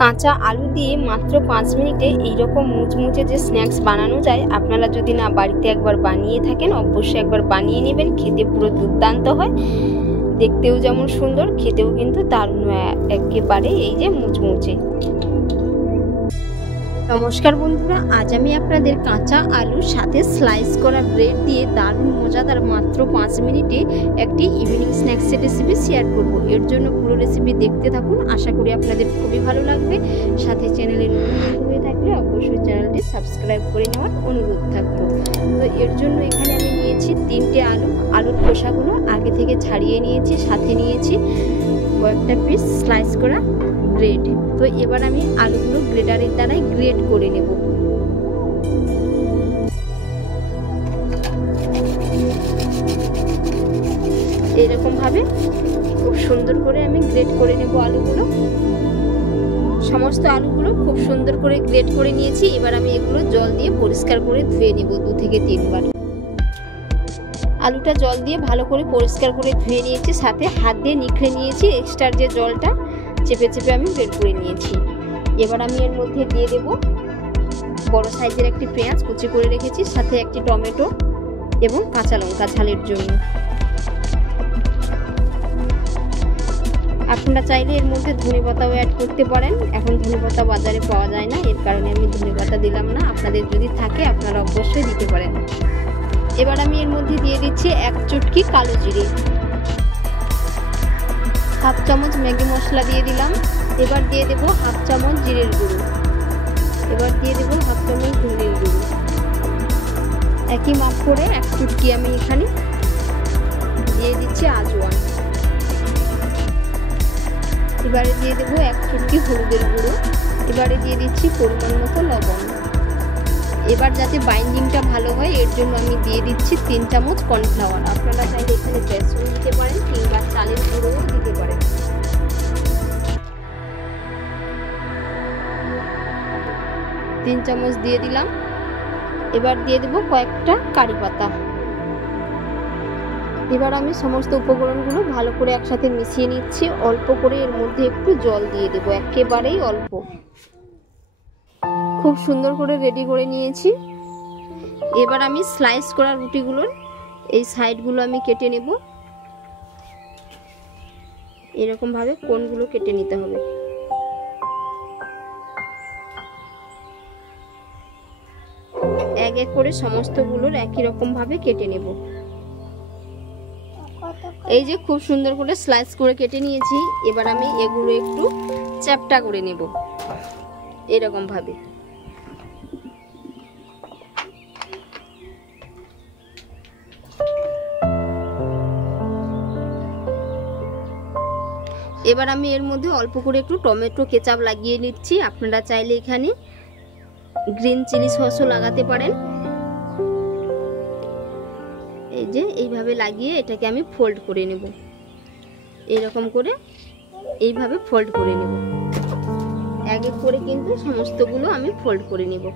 কাঁচা আলু দিয়ে মাত্র 5 মিনিটে এইরকম মুচমুচে যে স্ন্যাক্স বানানো যায়, আপনারা যদি না বাড়িতে একবার বানিয়ে থাকেন অবশ্যই একবার বানিয়ে নেবেন। খেতে পুরো দুর্দান্ত হয়, দেখতেও যেমন সুন্দর, খেতেও কিন্তু দারুণ হয় একেবারে এই যে মুচমুচে। নমস্কার বন্ধুরা, আজ আমি আপনাদের কাঁচা আলুর সাথে স্লাইস করা ব্রেড দিয়ে দারুণ মজাদার মাত্র 5 মিনিটে একটি ইভিনিং স্ন্যাক্সের রেসিপি শেয়ার করব। এর জন্য পুরো রেসিপি দেখতে থাকুন, আশা করি আপনাদের খুবই ভালো লাগবে। সাথে চ্যানেলে নতুন হয়ে থাকলে অবশ্যই চ্যানেলটি সাবস্ক্রাইব করে নেওয়ার অনুরোধ থাকতো। তো এর জন্য এখানে আমি নিয়েছি 3টে আলুর খোসাগুলো আগে থেকে ছাড়িয়ে নিয়েছি, সাথে নিয়েছি কয়েকটা পিস স্লাইস করা ব্রেড। তো এবার আমি আলুগুলো গ্রেটারের দ্বারাই গ্রেট করে নেব। এরকম ভাবে খুব সুন্দর করে আমি গ্রেট করে নেব আলুগুলো। সমস্ত আলুগুলো খুব সুন্দর করে গ্রেট করে নিয়েছি। এবার আমি এগুলো জল দিয়ে পরিষ্কার করে ধুয়ে নেব 2 থেকে 3 বার। আলুটা জল দিয়ে ভালো করে পরিষ্কার করে ধুয়ে নিয়েছি, সাথে হাত দিয়ে নিখড়ে নিয়েছি এক্সট্রা যে জলটা, চেপে চেপে আমি বের করে নিয়েছি। এবার আমি এর মধ্যে দিয়ে দেব বড় সাইজের একটি পেঁয়াজ কুচি করে রেখেছি, সাথে একটি টমেটো এবং কাঁচা লঙ্কা ঝালের জন্য। আপনারা চাইলে এর মধ্যে ধনেপাতাও অ্যাড করতে পারেন, এখন ধনেপাতা বাজারে পাওয়া যায় না, এর কারণে আমি ধনেপাতা দিলাম না। আপনাদের যদি থাকে আপনারা অবশ্যই দিতে পারেন। এবার আমি এর মধ্যে দিয়ে দিচ্ছি 1 চুটকি কালো জিরে, 1/2 চামচ ম্যাগি মশলা দিয়ে দিলাম। এবার দিয়ে দেব 1/2 চামচ জিরের গুঁড়ো, এবার দিয়ে দেব 1/2 চামচ ধনের গুঁড়ো। একই মাপ করে 1 চুটকি আমি এখানে দিয়ে দিচ্ছি আজওয়ান। এবারে দিয়ে দেব 1 চুটকি হলুদের গুঁড়ো, এবারে দিয়ে দিচ্ছি পরিমাণ মতো লবণ। এবার যাতে বাইন্ডিংটা ভালো হয় এর জন্য আমি দিয়ে দিচ্ছি 3 চামচ কর্নফ্লাওয়ার। আপনারা চাইলে এখানে বেসন দিতে পারেন কিংবা চালের গুঁড়োও দিতে পারেন। 3 চামচ দিয়ে দিলাম। এবার দিয়ে দেব কয়েকটা কারি পাতা। এবার আমি সমস্ত উপকরণগুলো ভালো করে একসাথে মিশিয়ে নিচ্ছি। অল্প করে এর মধ্যে একটু জল দিয়ে দেব, একেবারেই অল্প। খুব সুন্দর করে রেডি করে নিয়েছি। এবার আমি স্লাইস করা রুটিগুলোর এই সাইডগুলো আমি কেটে নেব। এরকম ভাবে কোণগুলো কেটে নিতে হবে। এক এক করে সমস্তগুলোর একই রকম ভাবে কেটে নেব। এই যে খুব সুন্দর করে স্লাইস করে কেটে নিয়েছি। এবার আমি এগুলো একটু চ্যাপ্টা করে নেব এরকম ভাবে। এবার আমি এর মধ্যে অল্প করে একটু টমেটো কেচাপ লাগিয়ে নিচ্ছি। আপনারা চাইলে এখানে গ্রিন চিলি সসও লাগাতে পারেন। এই যে এইভাবে লাগিয়ে এটাকে আমি ফোল্ড করে নেব। এরকম করে এইভাবে ফোল্ড করে নেব। এক এক করে কিন্তু সমস্তগুলো আমি ফোল্ড করে নেব।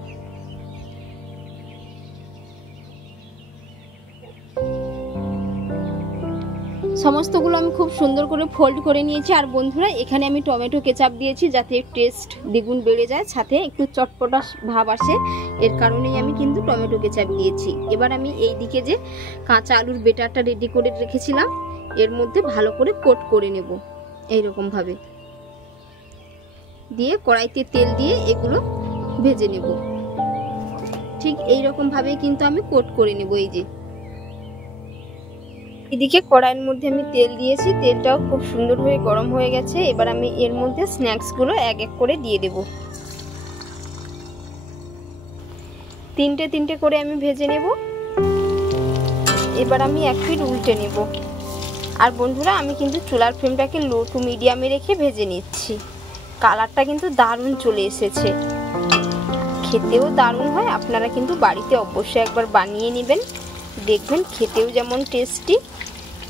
সমস্তগুলো আমি খুব সুন্দর করে ফোল্ড করে নিয়েছি। আর বন্ধুরা, এখানে আমি টমেটো কেচাপ দিয়েছি যাতে টেস্ট দ্বিগুণ বেড়ে যায়, সাথে একটু চটপটা ভাব আসে, এর কারণেই আমি কিন্তু টমেটো কেচাপ দিয়েছি। এবার আমি এই দিকে যে কাঁচা আলুর বেটারটা রেডি করে রেখেছিলাম এর মধ্যে ভালো করে কোট করে নেব। এইরকম ভাবে দিয়ে কড়াইতে তেল দিয়ে এগুলো ভেজে নেব। ঠিক এইরকম ভাবেই কিন্তু আমি কোট করে নেব। এই যে এদিকে কড়াইয়ের মধ্যে আমি তেল দিয়েছি, তেলটাও খুব সুন্দর হয়ে গরম হয়ে গেছে। এবার আমি এর মধ্যে স্ন্যাক্সগুলো এক এক করে দিয়ে দেব। 3টে করে আমি ভেজে নেব। এবার আমি এক পিঠ উল্টে নেব। আর বন্ধুরা, আমি কিন্তু চুলার ফ্লেমটাকে লো টু মিডিয়ামে রেখে ভেজে নিচ্ছি। কালারটা কিন্তু দারুণ চলে এসেছে, খেতেও দারুণ হয়। আপনারা কিন্তু বাড়িতে অবশ্যই একবার বানিয়ে নেবেন, দেখবেন খেতেও যেমন টেস্টি,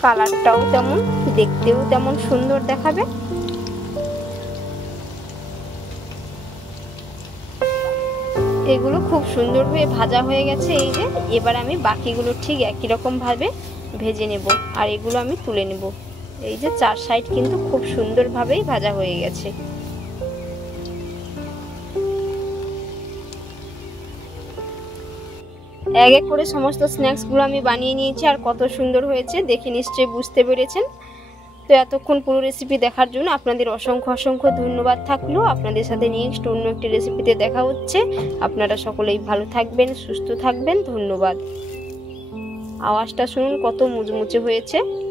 কালারটাও তেমন, দেখতেও তেমন সুন্দর দেখাবে। এগুলো খুব সুন্দর হয়ে ভাজা হয়ে গেছে। এই যে এবার আমি বাকিগুলো ঠিক একই রকম ভাবে ভেজে নেব আর এগুলো আমি তুলে নেব। এই যে 4 সাইড কিন্তু খুব সুন্দরভাবেই ভাজা হয়ে গেছে। এক এক করে সমস্ত স্ন্যাক্সগুলো আমি বানিয়ে নিয়েছি আর কত সুন্দর হয়েছে দেখে নিশ্চয়ই বুঝতে পেরেছেন। তো এতক্ষণ পুরো রেসিপি দেখার জন্য আপনাদের অসংখ্য অসংখ্য ধন্যবাদ থাকলো। আপনাদের সাথে নেক্সট অন্য একটি রেসিপিতে দেখা হচ্ছে। আপনারা সকলেই ভালো থাকবেন, সুস্থ থাকবেন। ধন্যবাদ। আওয়াজটা শুনুন কত মুচমুচে হয়েছে।